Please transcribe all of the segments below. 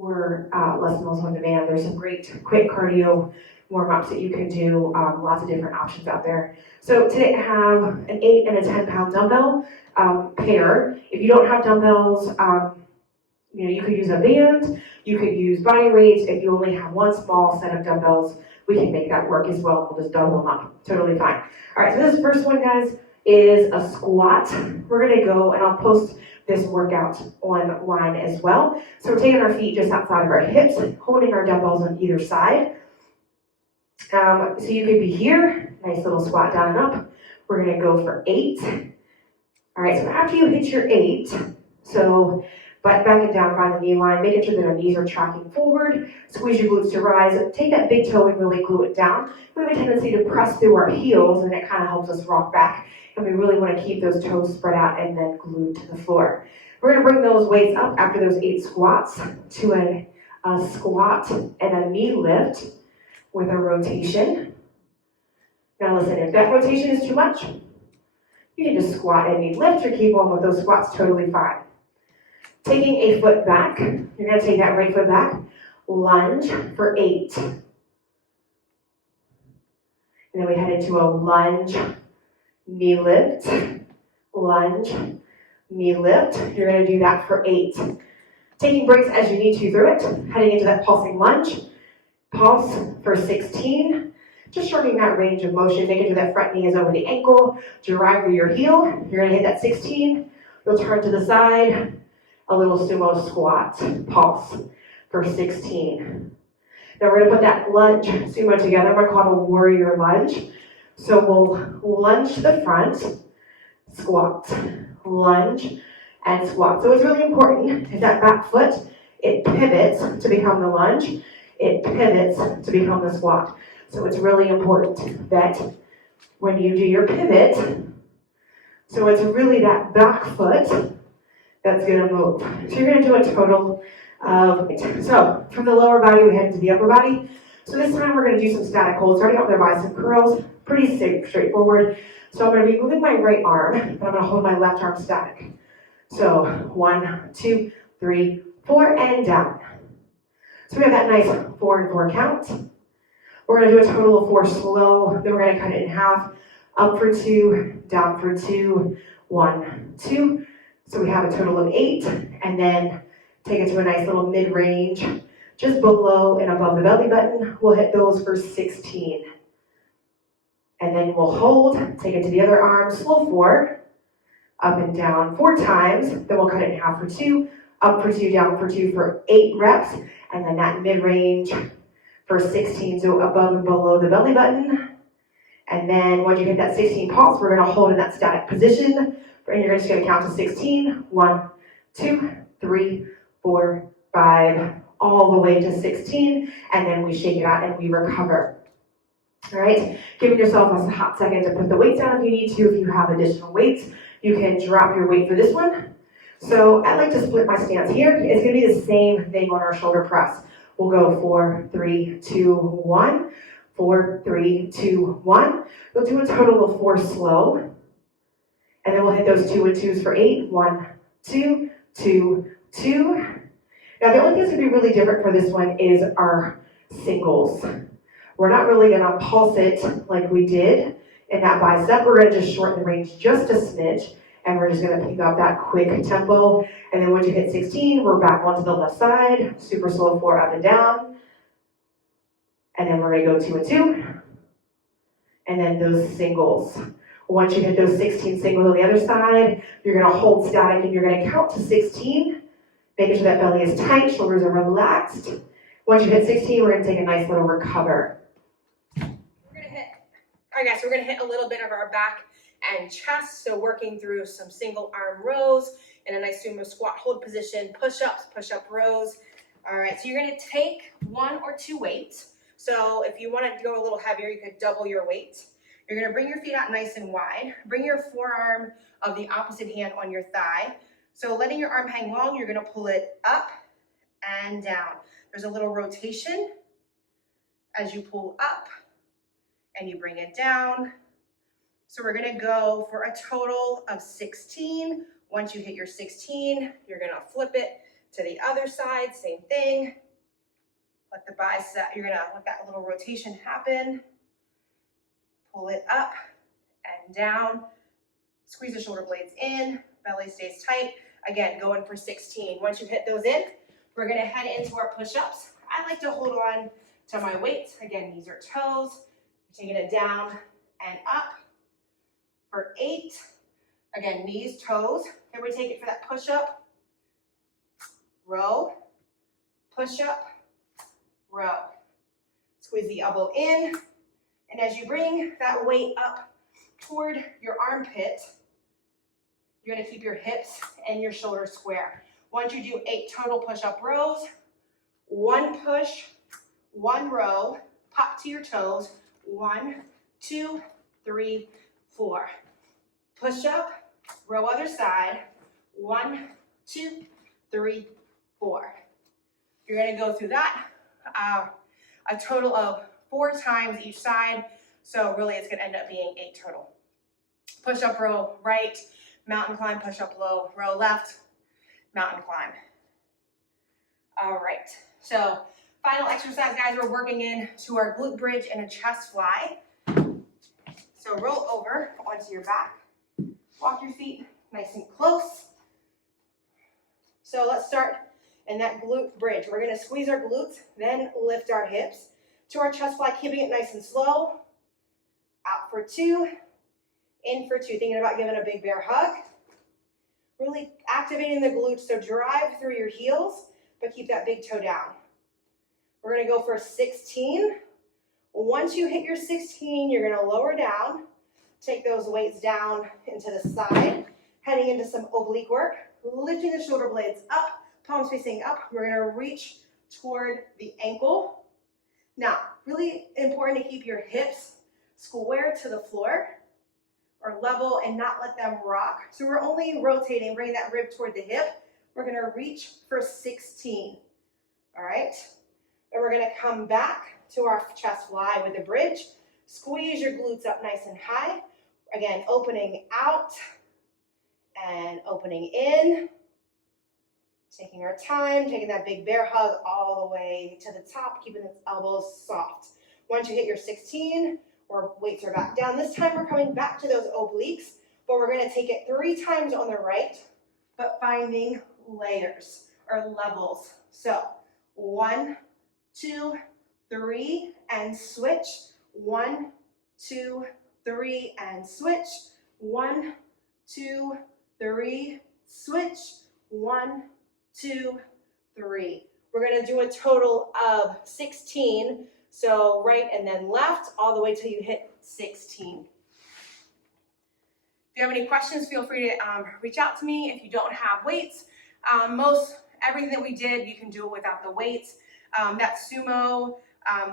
or less meals on demand. There's some great quick cardio warm-ups that you can do, lots of different options out there. So today I have an 8 and a 10-pound dumbbell pair. If you don't have dumbbells, you could use a band, you could use body weights. If you only have one small set of dumbbells, we can make that work as well. We'll just double them up, totally fine. All right, so this first one, guys, is a squat. We're gonna go, and I'll post this workout online as well. So we're taking our feet just outside of our hips, holding our dumbbells on either side. So you could be here, nice little squat down and up. We're gonna go for 8. All right, so after you hit your 8, so butt back and down, find the knee line, making sure that our knees are tracking forward, squeeze your glutes to rise, take that big toe and really glue it down. We have a tendency to press through our heels, and it kind of helps us rock back, and we really want to keep those toes spread out and then glued to the floor. We're going to bring those weights up after those 8 squats to a squat and a knee lift with a rotation. Now listen, if that rotation is too much, you can just squat and knee lift or keep on with those squats, totally fine. Taking a foot back, you're going to take that right foot back, lunge for 8. And then we head into a lunge, knee lift, lunge, knee lift. You're going to do that for 8. Taking breaks as you need to through it, heading into that pulsing lunge, pulse for 16. Just shortening that range of motion, making sure that front knee is over the ankle, drive through your heel. You're going to hit that 16. You'll turn to the side. A little sumo squat, pulse for 16. Now we're gonna put that lunge sumo together. We're gonna call it a warrior lunge. So we'll lunge to the front, squat, lunge, and squat. So it's really important if that back foot, it pivots to become the lunge, it pivots to become the squat. So it's really important that when you do your pivot, so it's really that back foot that's going to move. So you're going to do a total of 8. So from the lower body, we head into the upper body. So this time we're going to do some static holds, starting out with our bicep curls, pretty straightforward. So I'm going to be moving my right arm, but I'm going to hold my left arm static. So 1, 2, 3, 4, and down. So we have that nice 4 and 4 count. We're going to do a total of 4 slow, then we're going to cut it in half, up for 2, down for 2, 1, 2. So we have a total of 8, and then take it to a nice little mid-range, just below and above the belly button. We'll hit those for 16. And then we'll hold, take it to the other arm, slow 4, up and down 4 times. Then we'll cut it in half for 2, up for 2, down for 2 for 8 reps. And then that mid-range for 16, so above and below the belly button. And then once you hit that 16 pulse, we're gonna hold in that static position. And you're just going to count to 16. 1, 2, 3, 4, 5, all the way to 16. And then we shake it out and we recover. All right, giving yourself a hot second to put the weights down if you need to. If you have additional weights, you can drop your weight for this one. So I like to split my stance here. It's going to be the same thing on our shoulder press. We'll go 4, 3, 2, 1. 4, 3, 2, 1. We'll do a total of 4 slow. And then we'll hit those 2 and 2s for 8. 1, 2, 2, 2. Now the only thing that's going to be really different for this one is our singles. We're not really going to pulse it like we did in that bicep. We're going to just shorten the range just a smidge. And we're just going to pick up that quick tempo. And then once you hit 16, we're back onto the left side. Super slow 4 up and down. And then we're going to go 2 and 2. And then those singles. Once you hit those 16 singles on the other side, you're going to hold static and you're going to count to 16, making sure that belly is tight, shoulders are relaxed. Once you hit 16, we're going to take a nice little recover. All right guys, so we're going to hit a little bit of our back and chest, so working through some single arm rows in a nice sumo squat hold position, push-ups, push-up rows. All right, so you're going to take 1 or 2 weights. So if you want to go a little heavier, you could double your weight. You're going to bring your feet out nice and wide. Bring your forearm of the opposite hand on your thigh. So letting your arm hang long, you're going to pull it up and down. There's a little rotation as you pull up and you bring it down. So we're going to go for a total of 16. Once you hit your 16, you're going to flip it To the other side, same thing. Let the bicep, you're gonna let that little rotation happen. Pull it up and down. Squeeze the shoulder blades in, belly stays tight. Again, going for 16. Once you hit those in, we're gonna head into our push-ups. I like to hold on to my weights. Again, knees or toes. Taking it down and up for 8. Again, knees, toes. Here we take it for that push-up. Row, push-up, row. Squeeze the elbow in. And as you bring that weight up toward your armpit, you're gonna keep your hips and your shoulders square. Once you do 8 total push-up rows, 1 push, 1 row, pop to your toes, 1, 2, 3, 4. Push up, row other side, 1, 2, 3, 4. You're gonna go through that a total of 4 times each side, so really it's gonna end up being 8 total. Push up row right, mountain climb, push up low, row left, mountain climb. All right, so final exercise, guys, we're working into our glute bridge and a chest fly. So roll over onto your back, walk your feet nice and close. So let's start in that glute bridge. We're gonna squeeze our glutes, then lift our hips to our chest fly, keeping it nice and slow. Out for 2, in for 2. Thinking about giving a big bear hug. Really activating the glutes, so drive through your heels, but keep that big toe down. We're gonna go for 16. Once you hit your 16, you're gonna lower down, take those weights down into the side, heading into some oblique work, lifting the shoulder blades up, palms facing up. We're gonna reach toward the ankle. Now, really important to keep your hips square to the floor or level and not let them rock. So we're only rotating, bring that rib toward the hip. We're gonna reach for 16, all right? And we're gonna come back to our chest fly with the bridge. Squeeze your glutes up nice and high. Again, opening out and opening in. Taking our time, taking that big bear hug all the way to the top, keeping the elbows soft. Once you hit your 16, our weights are back down. This time we're coming back to those obliques, but we're gonna take it 3 times on the right, but finding layers or levels. So 1, 2, 3, and switch. 1, 2, 3, and switch. 1, 2, 3, switch. 1, 2, 3. We're gonna do a total of 16. So right and then left, all the way till you hit 16. If you have any questions, feel free to reach out to me. If you don't have weights, everything that we did, you can do it without the weights. That sumo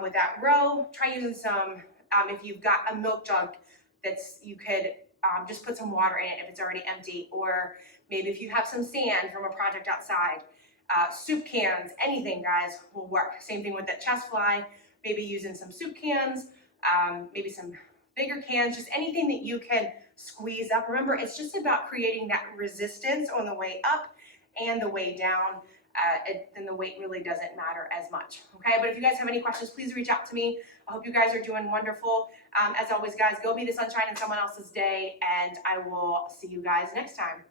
with that row, try using some, if you've got a milk jug you could just put some water in it if it's already empty, or maybe if you have some sand from a project outside, soup cans, anything, guys, will work. Same thing with that chest fly, maybe using some soup cans, maybe some bigger cans, just anything that you can squeeze up. Remember, it's just about creating that resistance on the way up and the way down. Then the weight really doesn't matter as much, okay? But if you guys have any questions, please reach out to me. I hope you guys are doing wonderful. As always, guys, go be the sunshine in someone else's day, and I will see you guys next time.